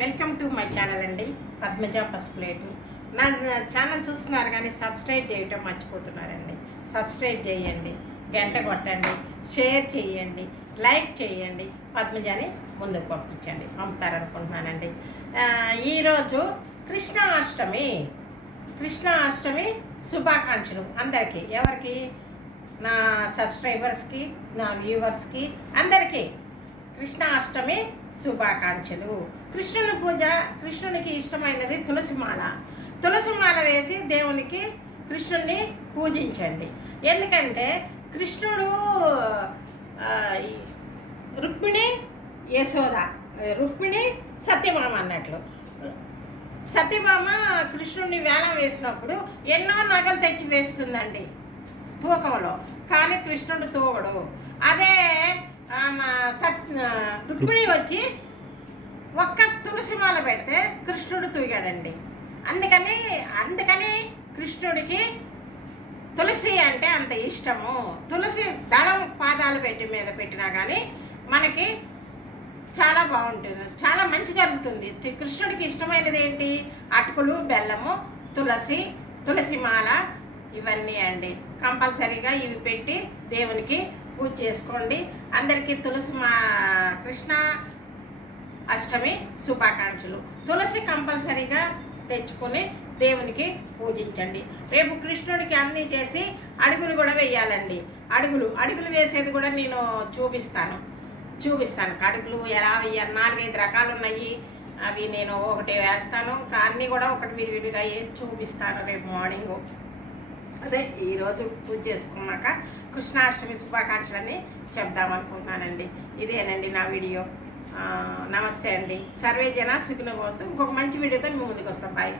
Welcome to my channel అండి, పద్మజ పసుపులేటు. నా channel చూస్తున్నారు కానీ సబ్స్క్రైబ్ చేయటం మర్చిపోతున్నారండి. సబ్స్క్రైబ్ చేయండి, గంట కొట్టండి, షేర్ చేయండి, లైక్ చేయండి, పద్మజని ముందుకు పంపుతారనుకుంటున్నానండి. ఈరోజు కృష్ణాష్టమి శుభాకాంక్షలు అందరికీ. ఎవరికి? నా సబ్స్క్రైబర్స్కి, నా వ్యూవర్స్కి అందరికీ కృష్ణాష్టమి శుభాకాంక్షలు. కృష్ణుని పూజ, కృష్ణునికి ఇష్టమైనది తులసిమాల వేసి దేవునికి కృష్ణుని పూజించండి. ఎందుకంటే కృష్ణుడు రుక్మిణి యశోద, రుక్మిణి సత్యభామ అన్నట్లు. సత్యభామ కృష్ణుడిని వేలం వేసినప్పుడు ఎన్నో నగలు తెచ్చి వేస్తుందండి తూకంలో, కానీ కృష్ణుడు తూగడు. అదే రుక్మిణి వచ్చి ఒక్క తులసిమాల పెడితే కృష్ణుడు తూగాడండి. అందుకని కృష్ణుడికి తులసి అంటే అంత ఇష్టము. తులసి దళం పాదాలు మీద పెట్టినా కానీ మనకి చాలా బాగుంటుంది, చాలా మంచి జరుగుతుంది. కృష్ణుడికి ఇష్టమైనది ఏంటి? అటుకులు, బెల్లము, తులసిమాల, ఇవన్నీ అండి. కంపల్సరీగా ఇవి పెట్టి దేవునికి పూజ చేసుకోండి. అందరికీ కృష్ణ అష్టమి శుభాకాంక్షలు. తులసి కంపల్సరీగా తెచ్చుకొని దేవునికి పూజించండి. రేపు కృష్ణుడికి అన్నీ చేసి అడుగులు కూడా వేయాలండి. అడుగులు వేసేది కూడా నేను చూపిస్తాను. అడుగులు ఎలా వేయాలి, 4-5 రకాలు ఉన్నాయి. అవి నేను ఒకటి వేస్తాను, అన్నీ కూడా ఒకటి విడివిడిగా వేసి చూపిస్తాను రేపు మార్నింగు. అదే ఈరోజు పూజ చేసుకున్నాక కృష్ణాష్టమి శుభాకాంక్షలని చెప్దామనుకుంటున్నానండి. ఇదేనండి నా వీడియో. నమస్తే అండి. సర్వే జన సుఖినో భవంతు. ఇంకొక మంచి వీడియోతో మీ ముందుకు వస్తాం. బాయ్.